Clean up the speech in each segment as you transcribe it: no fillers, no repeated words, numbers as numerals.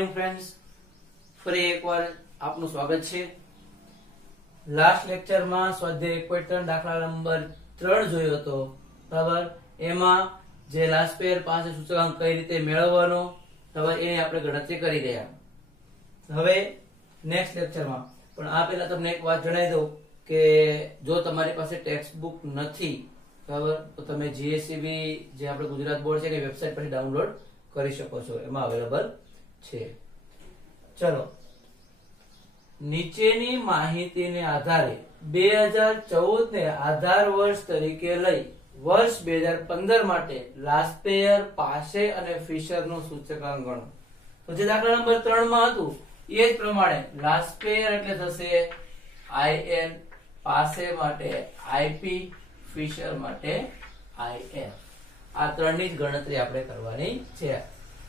Morning friends, ફરી એકવાર આપનું સ્વાગત છે. લાસ્ટ લેક્ચરમાં સ્વાધ્યાય 1.3 દાખલા નંબર 3 જોયો હતો. બરાબર, એમાં જે લાસ્ટ પેર પાસે સૂચકાંક કઈ રીતે મેળવવાનો, બરાબર, એની આપણે ગણતરી કરી ગયા. હવે નેક્સ્ટ લેક્ચરમાં પણ આ પહેલા તમને એક વાત જણાવી દઉં કે જો તમારી પાસે ટેક્સ્ટ બુક નથી, બરાબર, તો તમે જીએસસીબી જે આપણે ગુજરાત બોર્ડ છે કે વેબસાઇટ પરથી ડાઉનલોડ કરી શકો છો, એમાં અવેલેબલ છે. ચલો, નીચેની માહિતીને આધારે 2014 ને આધાર વર્ષ તરીકે લઈ વર્ષ 2015 માટે લાસ્પેયર, પાસે અને ફિશરનું સૂચકાંક ગણો. તો જે દાખલા નંબર 3 માં હતું એ જ પ્રમાણે લાસ્પેયર એટલે થશે IL, પાસે માટે IP, ફિશર માટે IF. આ ત્રણની જ ગણતરી આપણે કરવાની છે.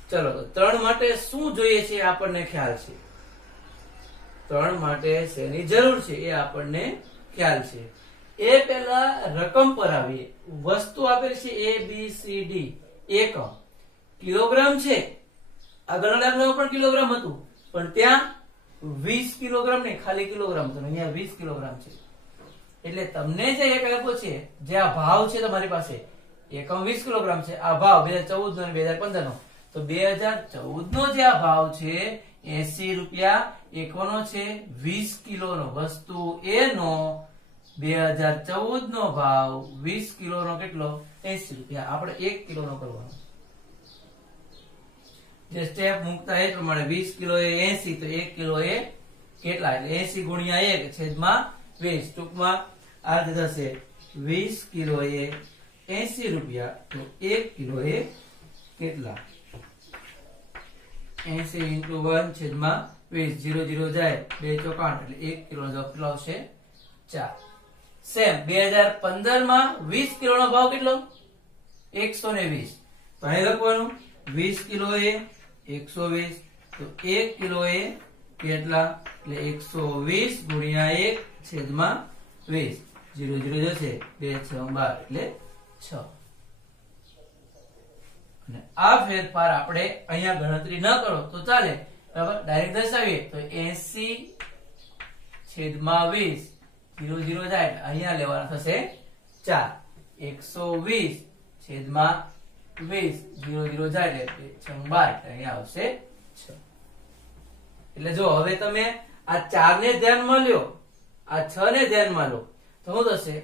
ચલો, તો 3 માટે શું જોઈએ છે આપણને ખ્યાલ છે. 3 માટે શેની જરૂર છે એ આપણને ખ્યાલ છે. એ પહેલા રકમ પર આવીએ. વસ્તુ આપેલ છે ABCD, એકમ કિલોગ્રામ છે. આગળના દાખલામાં પણ કિલોગ્રામ હતું, પણ ત્યાં 20 કિલોગ્રામ નહીં, ખાલી કિલોગ્રામ હતું. અહીંયા 20 કિલોગ્રામ છે. એટલે તમને જે એક આપ્યો છે, જે આ ભાવ છે તમારી પાસે, એકમ 20 કિલોગ્રામ છે. આ ભાવ 2014 અને 2015 નો, તો 2014 નો જે આ ભાવ છે 80 રૂપિયા એકમનો છે. 20 કિલોનો વસ્તુ એ નો 2014 નો ભાવ 20 કિલોનો કેટલો? 80 રૂપિયા. આપણે 1 કિલોનો કરવાનો. જે સ્ટેપ મૂકતા એ પ્રમાણે 20 કિલો એ 80, તો 1 કિલો એ કેટલા? એટલે 80 ગુણ્યા 1 છેદમાં 20. ટૂંકમાં આ રીતે થશે 20 કિલો એ 80 રૂપિયા, તો 1 કિલો એ કેટલા? 80 into 1 છેદમાં 20. 0 0 જાય, 2 ચોક 8, એટલે 1 કિલો નો જવાબ કેટલો આવશે? 4. સેમ 2015 માં 20 કિલો નો ભાવ કેટલો? 120. તો અહીં લખવાનું 20 કિલો એ 120, તો 1 કિલો એ કેટલા? એટલે 120 ગુણ્યા 1 છેદમાં 20. 0 0 જશે, 2 6 12, એટલે 6. અને આ ફેરફાર આપણે અહીંયા ગણતરી ન કરો તો ચાલે, બરાબર. ડાયરેક્ટ દર્શાવીએ તો 80 છેદમાં 20, 0 0 જાય, અહીંયા લેવાના થશે 4. 120 છેદમાં 20, 0 0 જાય, એટલે 6 12, અહીંયા આવશે 6. એટલે જો હવે તમે આ 4 ને ધ્યાનમાં લ્યો, આ 6 ને ધ્યાનમાં લો, તો શું થશે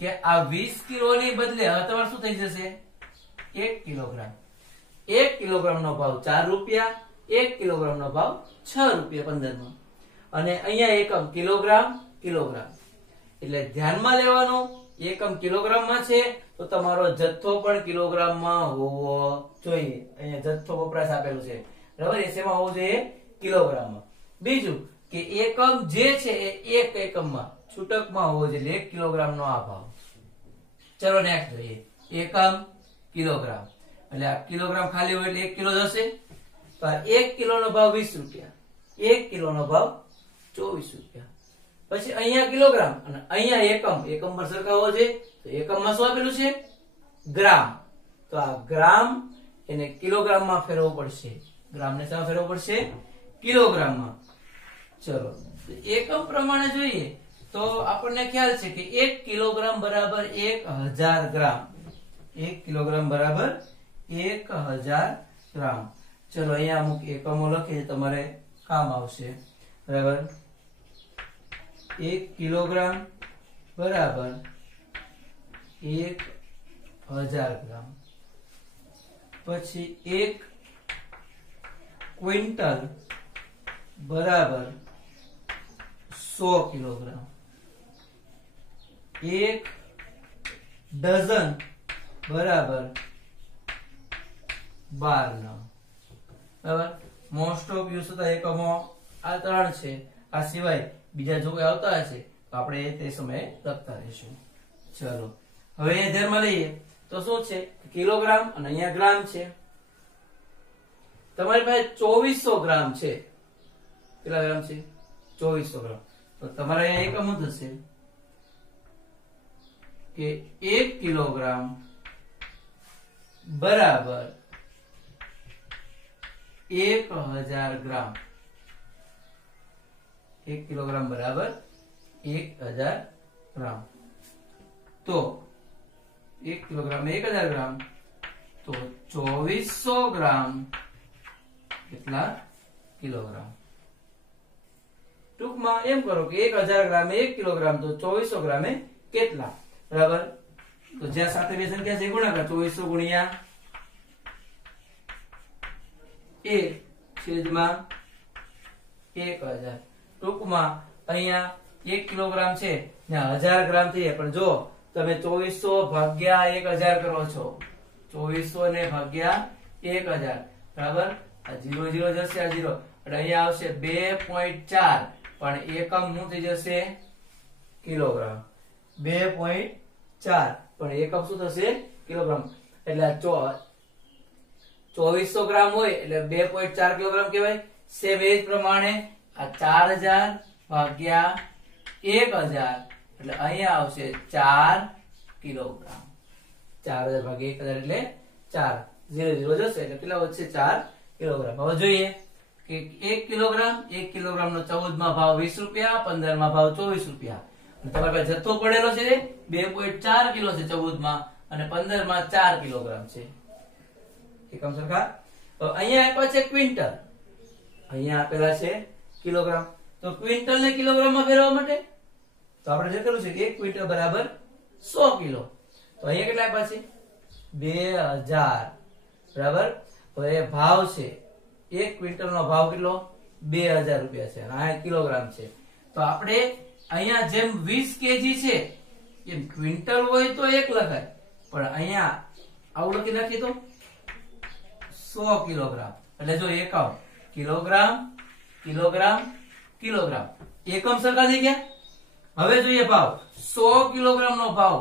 કે આ 20 કિલોની બદલે હવે તમારે શું થઈ જશે? 1 કિલોગ્રામ. 1 કિલોગ્રામ નો ભાવ 4 રૂપિયા, 1 કિલોગ્રામ નો ભાવ 6 રૂપિયા 15 માં. અને અહીંયા એકમ કિલોગ્રામ, કિલોગ્રામ. એટલે ધ્યાનમાં લેવાનું એકમ કિલોગ્રામમાં છે, તો તમારો જથ્થો પણ કિલોગ્રામમાં હોવો જોઈએ. અહીંયા જથ્થો વપરાશ આપેલું છે, બરાબર. એ શેમાં હોવું જોઈએ? કિલોગ્રામમાં. બીજું કે એકમ જે છે એ એક એકમમાં છૂટકમાં હોવો જોઈએ. 1 કિલોગ્રામ નો આ ભાવ. ચલો નેક્સ્ટ જોઈએ. એકમ કિલોગ્રામ, એટલે આ કિલોગ્રામ ખાલી હોય એટલે 1 કિલો જશે. તો આ 1 કિલો નો ભાવ 20 રૂપિયા, 1 કિલો નો ભાવ 24 રૂપિયા. પછી અહીંયા કિલોગ્રામ અને અહીંયા એકમ, એકમ પર સરખાવો છે, તો એકમમાં શું આપેલું છે? ગ્રામ. તો આ ગ્રામ એને કિલોગ્રામમાં ફેરવવું પડશે. ગ્રામને શેમાં ફેરવવું પડશે? કિલોગ્રામમાં. ચલો, એકમ પ્રમાણે જોઈએ તો આપણને ખ્યાલ છે કે 1 કિલોગ્રામ બરાબર 1000 ગ્રામ. 1 કિલોગ્રામ બરાબર 1000 ગ્રામ. ચલો, અહીંયા અમુક એકમો લખીએ, તમારે કામ આવશે, બરાબર. 1 કિલોગ્રામ બરાબર 1000 ગ્રામ. પછી 1 ક્વિન્ટલ બરાબર 100 કિલોગ્રામ. 1 ડઝન બરાબર 12 નંગ. બરાબર. મોસ્ટ ઓફ યુઝ થતા એકમો આ 3 છે. આ સિવાય બીજા જો કોઈ આવતા હશે તો આપણે તે સમયે લખતા રહીશું. ચલો, હવે એ ધ્યાનમાં લઈએ તો શું છે? કિલોગ્રામ અને અહીંયા ગ્રામ છે. તમારી પાસે 2400 ગ્રામ છે. કેટલા ગ્રામ છે? 2400 ગ્રામ. તો તમારે અહીંયા એકમ થશે કે 1 કિલોગ્રામ બરાબર 1000 ગ્રામ. 1 કિલોગ્રામ બરાબર 1000 ગ્રામ. તો 1 કિલોગ્રામ 1000 ગ્રામ, તો 2400 ગ્રામ કેટલા કિલોગ્રામ. ટૂંકમાં એમ કરો કે 1000 ગ્રામ 1 કિલોગ્રામ, તો 2400 ગ્રામે કેટલા, બરાબર. તો જ્યાં સાથે બે સંખ્યા છે ગુણાકાર, 2400 ગુણ્યા 1 છેદમાં 1000. ટૂંકમાં અહીંયા 1 કિલોગ્રામ છે ને 1000 ગ્રામ થઈ જાય, પણ જો તમે 2400 ભાગ્યા 1000 કરો છો, 2400 ને ભાગ્યા 1000, બરાબર. આ 0 0 જશે, આ 0 એટલે અહીંયા આવશે 2.4, પણ એકમ શું થઈ જશે કિલોગ્રામ. 2.4 પણ એકમ શું થશે કિલોગ્રામ. એટલે 2400 ગ્રામ હોય એટલે 2.4 કિલોગ્રામ કહેવાય. સેમ એ જ પ્રમાણે આ 4000 ભાગ્યા 1000 એટલે અહીંયા આવશે 4 કિલોગ્રામ. 4000 ભાગ્યા 1000 એટલે 4, 0 0 જશે એટલે કેટલા વધશે 4 કિલોગ્રામ. હવે જોઈએ કે 1 કિલોગ્રામ, 1 કિલોગ્રામ નો 14 માં ભાવ 20 રૂપિયા, 15 માં ભાવ 24 રૂપિયા. તમારી પાસે જથ્થો પડેલો છે 2.4 કિલો છે 14 માં, અને 15 માં 4 કિલોગ્રામ છે. એકમ સરખા. અહીંયા આપ્યા છે ક્વિન્ટલ, અહીંયા આપેલા છે કિલોગ્રામ. તો ક્વિન્ટલ ને કિલોગ્રામ માં ફેરવવા માટે તો આપણે જે કર્યું છે કે 1 ક્વિન્ટલ બરાબર 100 કિલો. તો અહીંયા કેટલા આપ્યા છે 2000, બરાબર. હવે ભાવ છે 1 ક્વિન્ટલ નો ભાવ કેટલો 2000 રૂપિયા છે, અને આ કિલોગ્રામ છે. તો આપણે અહીંયા જેમ 20 કેજી છે એમ ક્વિન્ટલ હોય તો 1 લખાય, પણ અહીંયા આવું લખી નાખીએ તો 100 કિલોગ્રામ. એટલે જો એકમ કિલોગ્રામ કિલોગ્રામ કિલોગ્રામ, એકમ સરખા થઈ ગયા. હવે જોઈએ ભાવ. 100 કિલોગ્રામ નો ભાવ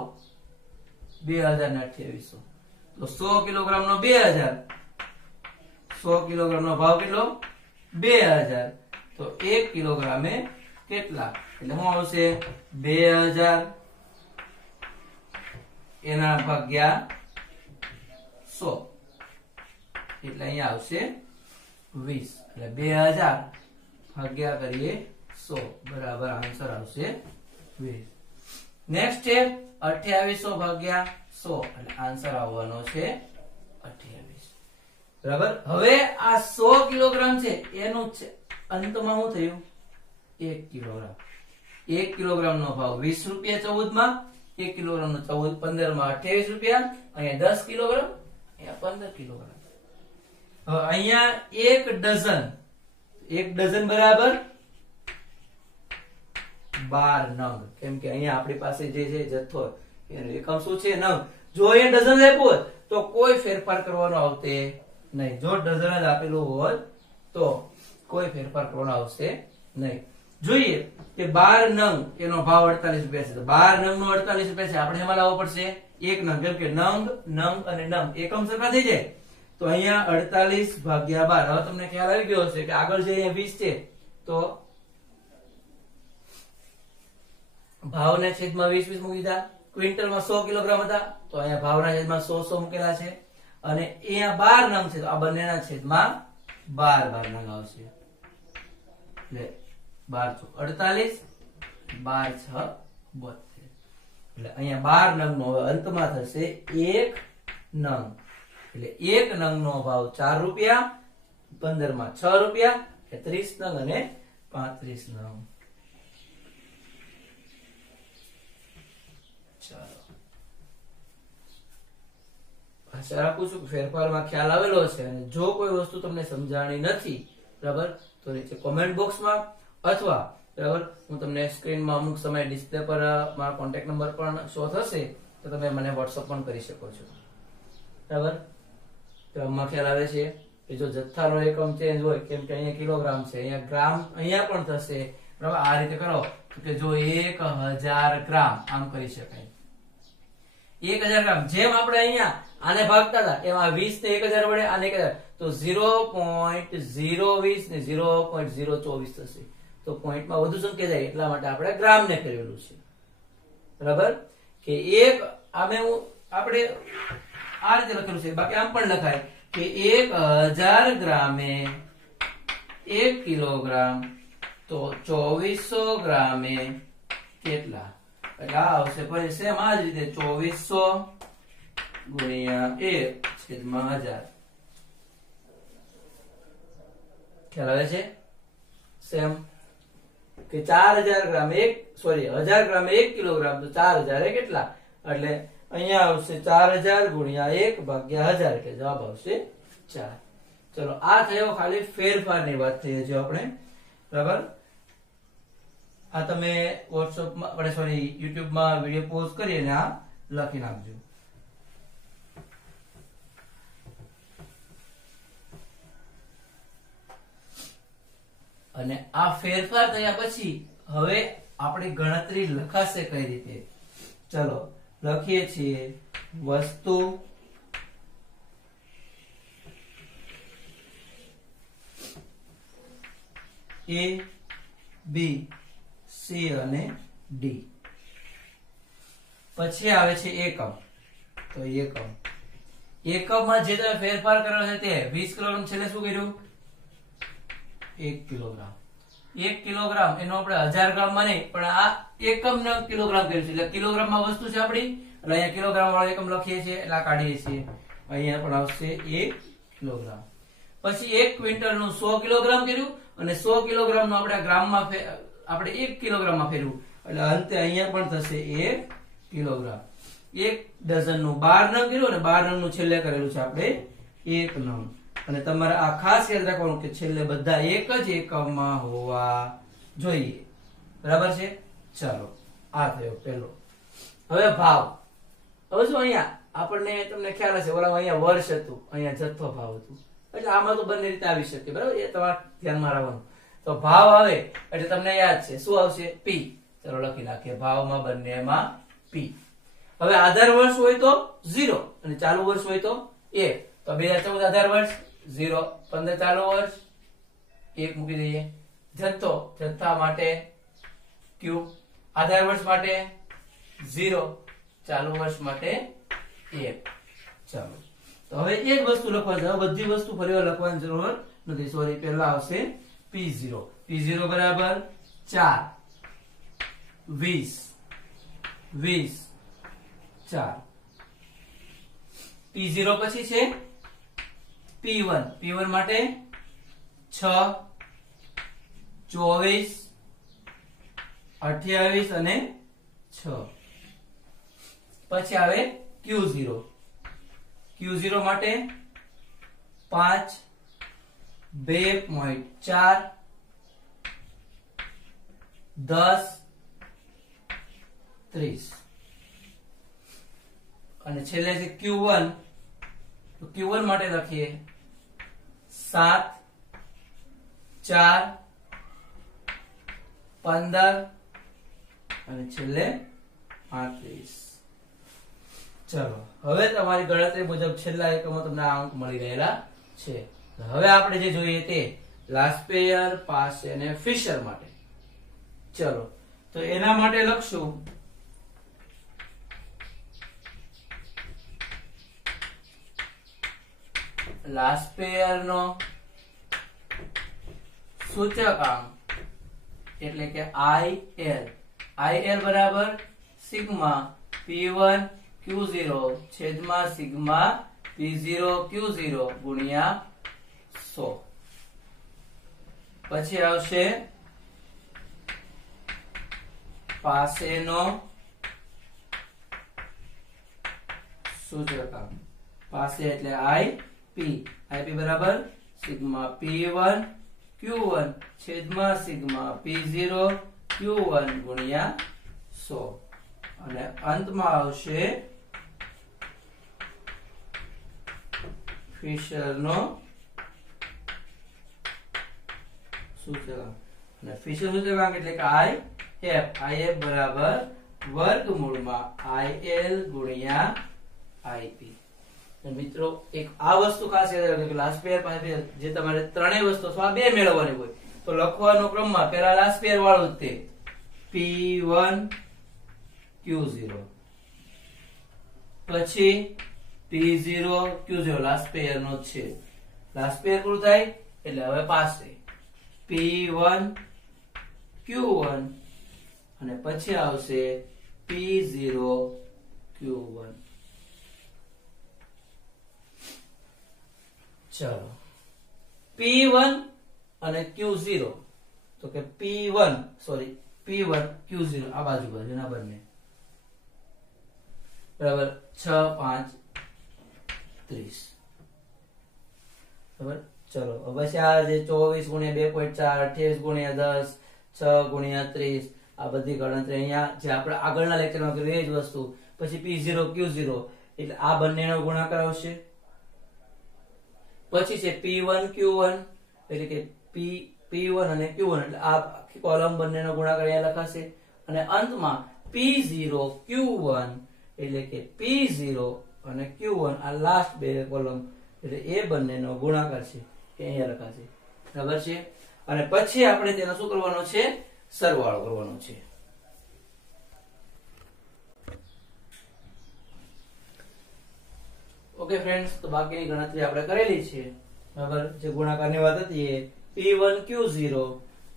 2000 ને 2800, તો 100 કિલોગ્રામ નો 2000, 100 કિલોગ્રામ નો ભાવ કેટલો 2000, તો 1 કિલોગ્રામે કેટલા, એટલે શું આવશે 2000 એના ભાગ્યા 100 એટલે અહીંયા આવશે 20. એટલે 2000 ભાગ્યા કરીએ 100 બરાબર આન્સર આવશે 20. નેક્સ્ટ છે 2800 ભાગ્યા 100 એટલે આન્સર આવવાનો છે 28, બરાબર. હવે આ 100 કિલોગ્રામ છે એનું અંતમાં શું થયું 1 કિલોગ્રામ. 1 કિલોગ્રામ નો ભાવ 20 રૂપિયા 14 માં, 1 કિલોગ્રામ નો 15 માં 28 રૂપિયા, અહીંયા 10 કિલોગ્રામ, અહીંયા 15 કિલોગ્રામ. હવે અહીંયા 1 ડઝન, 1 ડઝન બરાબર 12 નંગ. કેમ કે અહીંયા આપણી પાસે જે છે જથ્થો એનો એકમ શું છે નંગ. જો અહીંયા ડઝન આપ્યું હોત તો કોઈ ફેરફાર કરવાનો આવશે નહીં. જો ડઝન જ આપેલું હોત તો કોઈ ફેરફાર કરવાનો આવશે નહીં. જોઈએ કે 12 નંગ એનો ભાવ 48 રૂપિયા છે, તો 12 નંગ નો 48 રૂપિયા છે. આપણે એમાં લાવવો પડશે 1 નંગ, કેમ કે નંગ નંગ અને નંગ એકમ સરખા થઈ જાય. તો અહીંયા 48 ભાગ્યા 12. હવે તમને ખ્યાલ આવી ગયો હશે કે આગળ જે અહીંયા 20 છે તો ભાવના છેદમાં 20 20 મૂકી દીધા. ક્વિન્ટલમાં 100 કિલોગ્રામ હતા તો અહીંયા ભાવના છેદમાં 100 100 મૂકેલા છે, અને અહીંયા 12 નંગ છે તો આ બંનેના છેદમાં 12 નંગ આવશે. એટલે 12 × 48, 12 × 6 72. એટલે અહીંયા 12 નંગ નો અંતમાં થશે 1 નંગ. એટલે 1 નંગ નો ભાવ 4 રૂપિયા, 15 માં 6 રૂપિયા, 30 નંગ અને 35 નંગ. ચાલો, આશા રાખું છું કે ફેરફારમાં ખ્યાલ આવેલો છે. અને જો કોઈ વસ્તુ તમને સમજાણી નથી, બરાબર, તો નીચે કોમેન્ટ બોક્સમાં અથવા બરાબર હું તમને સ્ક્રીનમાં અમુક સમય ડિસ્પ્લે પર મારો કોન્ટેક્ટ નંબર પણ શો થશે, તો તમે મને વોટ્સઅપ પણ કરી શકો છો. બરાબર, તો આમાં ખ્યાલ આવે છે કે જો જથ્થાનો એકમ ચેન્જ હોય, કેમ કે અહીંયા કિલોગ્રામ છે, અહીંયા ગ્રામ અહીંયા પણ થશે. બરાબર, આ રીતે કરો કે જો 1000 ગ્રામ આમ કરી શકાય. 1000 ગ્રામ જેમ આપણે અહીંયા આને ભાગતા હતા એમાં 20 ને 1000 વડે આને 1000, તો 0.020 ને 0.024 થશે. તો પોઈન્ટમાં વધુ સંખ્યા જાય એટલા માટે આપણે ગ્રામ ને ફેરવેલું છે. બરાબર, કે એક આમે આપણે આ રીતે લખેલું છે, બાકી આમ પણ લખાય કે 1000 ગ્રામે 1 કિલોગ્રામ તો 2400 ગ્રામે કેટલા? એટલે આ આવશે પછી સેમ આ જ રીતે 2400 ગુણ્યા 1 છેદમાં 1000. ખ્યાલ આવે છે? સેમ કે 4000 ગ્રામ 1000 ગ્રામ 1 કિલોગ્રામ તો 4000 એ કેટલા? એટલે અહીંયા આવશે 4000 ગુણ્યા 1 ભાગ્યા 1000 કે જવાબ આવશે 4. ચલો આ થયો ખાલી ફેરફારની વાત થઈ છે આપણે, બરાબર. આ તમે WhatsApp માં સોરી YouTube માં વિડિયો પોઝ કરી અને આ લખી નાખજો. અને આ ફેરફાર થયા પછી હવે આપણી ગણતરી લખાશે કઈ રીતે? ચલો લખીએ છીએ વસ્તુ A, B, C અને D. પછી આવે છે એકમ. તો એકમમાં જે તમે ફેરફાર કર્યો છે તે 20 કિલોગ્રામ છેલ્લે શું કર્યું? 1 કિલોગ્રામ. 1 કિલોગ્રામ એનો આપણે 1000 ગ્રામમાં નહીં પણ આ એકમનો કિલોગ્રામ કર્યું છે એટલે કિલોગ્રામમાં વસ્તુ છે આપણી એટલે અહીંયા કિલોગ્રામ વાળો એકમ લખીએ છીએ એટલે કાઢીએ છીએ. અહીંયા પણ આવશે 1 કિલોગ્રામ. પછી 1 ક્વિન્ટલનું 100 કિલોગ્રામ કર્યું અને 100 કિલોગ્રામનું આપણે ગ્રામમાં આપણે 1 કિલોગ્રામમાં ફેરવું એટલે અંતે અહીંયા પણ થશે 1 કિલોગ્રામ. 1 ડઝનનું 12 નંગ કર્યું અને 12 નંગનું છેલ્લે કરેલું છે આપણે 1 નંગ. અને તમારે આ ખાસ યાદ રાખવાનું કે છેલ્લે બધા એક જ એકમમાં હોવા જોઈએ, બરાબર છે? ચાલો આ થયો પહેલો. હવે ભાવ. હવે જો અહીંયા આપણને તમને ખ્યાલ હશે ઓલા અહીંયા વર્ષ હતું, અહીંયા જથ્થો ભાવ હતું એટલે આમાં તો બંને રીતે આવી શકે, બરાબર? એ તમારે ધ્યાનમાં રાખવાનું. તો ભાવ આવે એટલે તમને યાદ છે શું આવશે? P. ચલો લખી નાખીએ ભાવમાં બંનેમાં P. હવે આધાર વર્ષ હોય તો 0 અને ચાલુ વર્ષ હોય તો 1. તો 2014 આધાર વર્ષ 0, 15 ચાલુ વર્ષ 1 મૂકી દઈએ. જથ્થા માટે Q, આધાર વર્ષ માટે 0, ચાલુ વર્ષ માટે 1. ચાલો તો હવે એક વસ્તુ લખવાની છે, બધી વસ્તુ ફરીવાર લખવાની જરૂર નથી. સોરી, પહેલા આવશે P0. P0 બરાબર 4, 20, 20, 4. P0 પછી છે P1. P1 માટે 6, 24, 28 અને 6. પછી આવે Q0. Q0 માટે 5, 2.4, 10, 30 અને છેલ્લે છે Q1. તો Q1 માટે લખીએ 7, 4, 15 અને છેલ્લે 35. ચલો હવે તમારી ગણતરી મુજબ છેલ્લા એકમમાં તમને આ અંક મળી ગયેલા છે. હવે આપણે જે જોઈએ તે લાસ્પેયર, પાસે અને ફિશર માટે. ચલો તો એના માટે લખશું લાસ્પેયરનો સૂચકાંક એટલે કે IL બરાબર સિગ્મા P1 Q0 છેદમાં સિગ્મા P0 Q0 ગુણ્યા 100. પછી આવશે પાસેનો સૂચકાંક. પાસે એટલે IP બરાબર સિગ્મા P1 Q1 છેદમાં સિગ્મા P0 Q1 ગુણ્યા 100 અને અંતમાં આવશે ફિશરનો સૂચકાંક. અને ફિશર સૂચકાંક એટલે કે IF બરાબર વર્ગમૂળમાં IL ગુણ્યા IP. મિત્રો એક આ વસ્તુ ખાસ યાદ રાખજો કે લાસ્ટ પેયર પાસે જે તમારે ત્રણેય વસ્તુ અથવા બે મેળવવાની હોય તો લખવાનો ક્રમમાં પહેલા લાસ્ટ પેયર વાળું તે P1 Q0 પછી P0 Q0 લાસ્ટ પેયર નો છે. લાસ્ટ પેયર પૂરું થાય એટલે હવે પાસે P1 Q1 અને પછી આવશે P0 Q1. ચલો P1 અને Q0 તો કે P1 Q0 આ બાજુના બંને બરાબર 6 5 30 બરાબર. ચલો હવે આ જે 24 ગુણ્યા 2.4 28 ગુણ્યા 10 6 ગુણ્યા 30 આ બધી ગણતરી અહીંયા જે આપણે આગળના લેક્ચરમાં કર્યું એ જ વસ્તુ. પછી P0 Q0 એટલે આ બંનેનો ગુણાકાર આવશે. પછી છે P1 Q1 એટલે કે P1 અને Q1 એટલે આ આખી કોલમ બંનેનો ગુણાકાર અહીંયા લખાશે. અને અંતમાં P0 Q1 એટલે કે P0 અને Q1 આ લાસ્ટ બે કોલમ એટલે એ બંનેનો ગુણાકાર છે એ અહીંયા લખાશે. બરાબર છે. અને પછી આપણે તેનો શું કરવાનો છે? સરવાળો કરવાનો છે. ઓકે ફ્રેન્ડ્સ, તો બાકીની ગણતરી આપણે કરેલી છે. બરાબર. જે ગુણાકારની વાત હતી એ P1 Q0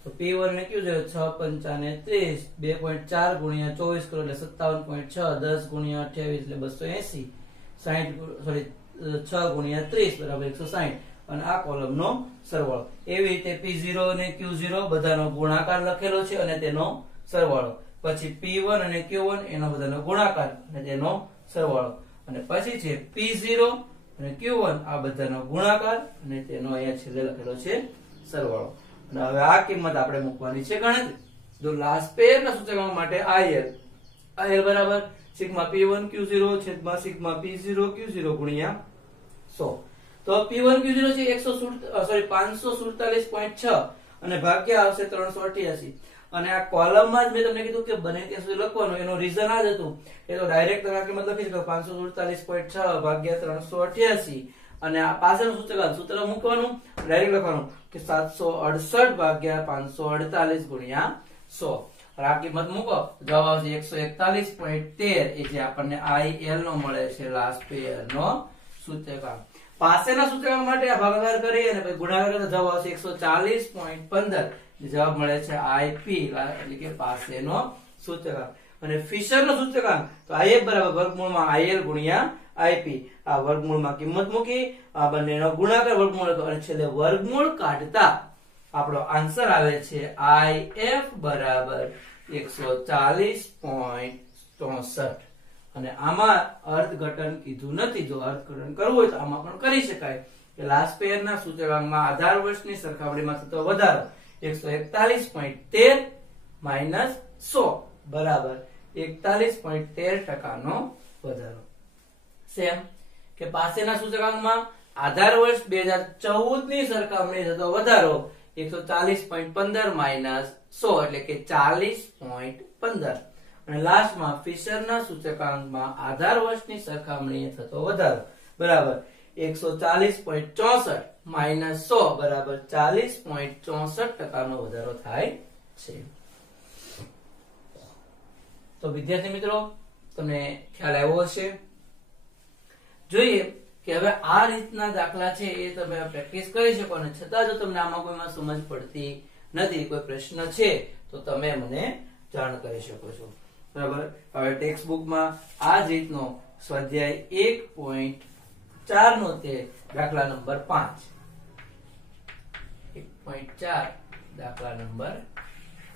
તો P1 અને Q0 6 5 ને 30 2.4 ગુણ્યા 24 કરો એટલે 57.6 10 ગુણ્યા 28 એટલે 280 6 ગુણ્યા 30 બરાબર 160 અને આ કોલમનો સરવાળો. એવી રીતે P0 અને Q0 બધાનો ગુણાકાર લખેલો છે અને તેનો સરવાળો. પછી P1 અને Q1 એનો બધાનો ગુણાકાર અને તેનો સરવાળો. અને પછી છે P0 અને Q1 આ બધાનો ગુણાકાર અને તેનો અહીંયા છેલ્લે લખેલો છે સરવાળો. અને હવે આ કિંમત આપણે મૂકવાની છે ગણતરી. જો લાસ્ટ પેયરના સૂચકાંક માટે IL બરાબર સિગ્મા P1 Q0 છેદમાં સિગ્મા P0 Q0 ગુણ્યા 100. તો P1 Q0 છે 547.6 અને ભાગ્યા આવશે 388. અને આ કોલમમાં જ મેં તમને કીધું કે બને ત્યાં સુધી લખવાનું. એનો રીઝન આ જ હતું કે તો ડાયરેક્ટ તમે આ કિંમત લખી શકો 547.6 ભાગ્યા 388 અને આ પાછળનું સૂત્ર મૂકવાનું ડાયરેક્ટ લખવાનું કે 768 ભાગ્યા 548 ગુણ્યા 100. આ કિંમત મૂકો જવાબ આવશે 141.13 એ જે આપણને IL નો મળે છે લાસ્ટ પેયર નો સૂચકાંક. પાસેના સૂચકાંક માટે આ ભાગાકાર કરી અને પછી ગુણાકાર કરતા જવાબ આવશે 140.15 જવાબ મળે છે IP એટલે કે પાસેનો સૂચકાંક. અને ફિશરનો સૂચકાંક તો IF બરાબર વર્ગમૂળમાં IL ગુણ્યા IP. આ વર્ગમૂળમાં કિંમત મૂકી આ બંનેનો ગુણાકાર વર્ગમૂળ અને છેલ્લે વર્ગમૂળ કાઢતા આપણો આન્સર આવે છે IF બરાબર 140.64. અને આમાં અર્થઘટન કીધું નથી. જો અર્થઘટન કરવું હોય તો આમાં પણ કરી શકાય કે લાસ્ટ પેયરના સૂચકાંકમાં આધાર વર્ષની સરખામણીમાં થતો વધારો 141.13 માઈનસ 100 બરાબર 41.13% નો વધારો. સેમ કે પાસેના સૂચકાંકમાં આધાર વર્ષ 2014 ની સરખામણી થતો વધારો 140.15 માઈનસ 100 એટલે કે 40.15. અને લાસ્ટમાં ફિશરના સૂચકાંકમાં આધાર વર્ષની સરખામણીએ થતો વધારો બરાબર 140.64 માઈનસ 100 બરાબર 40.64% નો વધારો થાય છે. તો વિદ્યાર્થી મિત્રો તમને ખ્યાલ આવ્યો હશે. જોઈએ કે હવે આ રીતના દાખલા છે એ તમે પ્રેક્ટિસ કરી શકો અને છતાં જો તમને આમાં કોઈમાં સમજ પડતી નથી, કોઈ પ્રશ્ન છે તો તમે મને જાણ કરી શકો છો. બરાબર. હવે ટેક્સ્ટ બુકમાં આ જ રીતનો સ્વાધ્યાય 1.4 નો તે દાખલા નંબર 5 1.4 દાખલા નંબર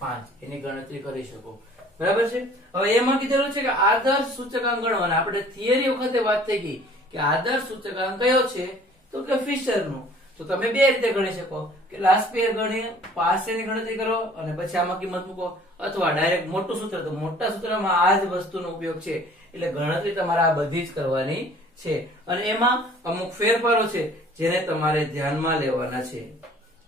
5 એની ગણતરી કરી શકો. બરાબર છે. હવે એમાં કીધેલું છે કે આદર્શ સૂચકાંક ગણવાના. આપણે થિયરી વખતે વાત થઈ ગઈ કે આદર્શ સૂચકાંક કયો છે તો કે ફિશરનો. તો તમે બે રીતે ગણી શકો કે લાસ્ટ પેયર ગણી પાસેની ગણતરી કરો અને પછી આમાં કિંમત મૂકો, અથવા ડાયરેક્ટ મોટું સૂત્ર. તો મોટા સૂત્રમાં આ જ વસ્તુનો ઉપયોગ છે એટલે ગણતરી તમારે આ બધી જ કરવાની છે. અને એમાં અમુક ફેરફારો છે જેને તમારે ધ્યાનમાં લેવાના છે.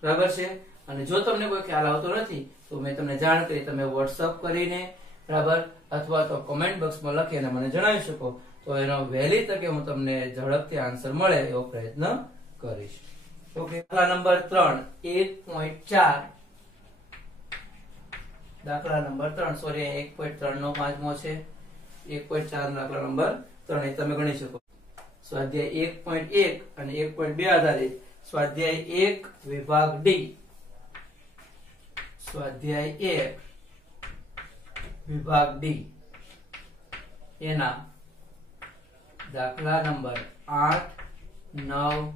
બરાબર છે. અને જો તમને કોઈ ખ્યાલ આવતો નથી તો મેં તમને જાણ કરી, તમે વોટ્સઅપ કરીને બરાબર અથવા તો કોમેન્ટ બોક્સમાં લખીને મને જણાવી શકો તો એનો વહેલી તકે હું તમને ઝડપથી આન્સર મળે એવો પ્રયત્ન કરીશ. ઓકે. દાખલા નંબર 3 1.4 દાખલા નંબર 3 સોરી 1.3 નો પાંચમો છે. 1.4 દાખલા નંબર 3 એ તમે ગણી શકો. સ્વાધ્યાય 1.1 અને 1.2 આધારિત સ્વાધ્યાય 1 વિભાગ ડી, સ્વાધ્યાય 1 વિભાગ ડી એના દાખલા નંબર 8, 9,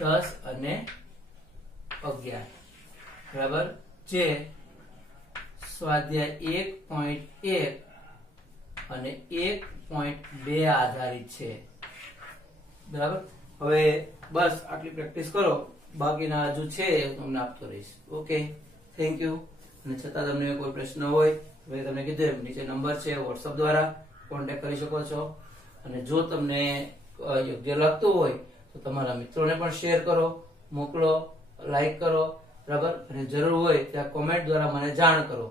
10 અને 11 બરાબર, જે સ્વાધ્યાય 1.1 અને 1.2 આધારિત છે બરાબર. હવે બસ આટલી પ્રેક્ટિસ કરો, બાકીના હજુ છે તમને આપતો રહીશ. Okay, thank you. અને છતાં તમને કોઈ પ્રશ્ન હોય તો તમને કીધું એમ નીચે નંબર છે, વોટ્સઅપ દ્વારા કોન્ટેક્ટ કરી શકો છો. અને જો તમને યોગ્ય લાગતું હોય તો તમારા મિત્રોને પણ શેર કરો, મોકલો, લાઈક કરો બરાબર. અને જરૂર હોય ત્યાં કોમેન્ટ દ્વારા મને જાણ કરો.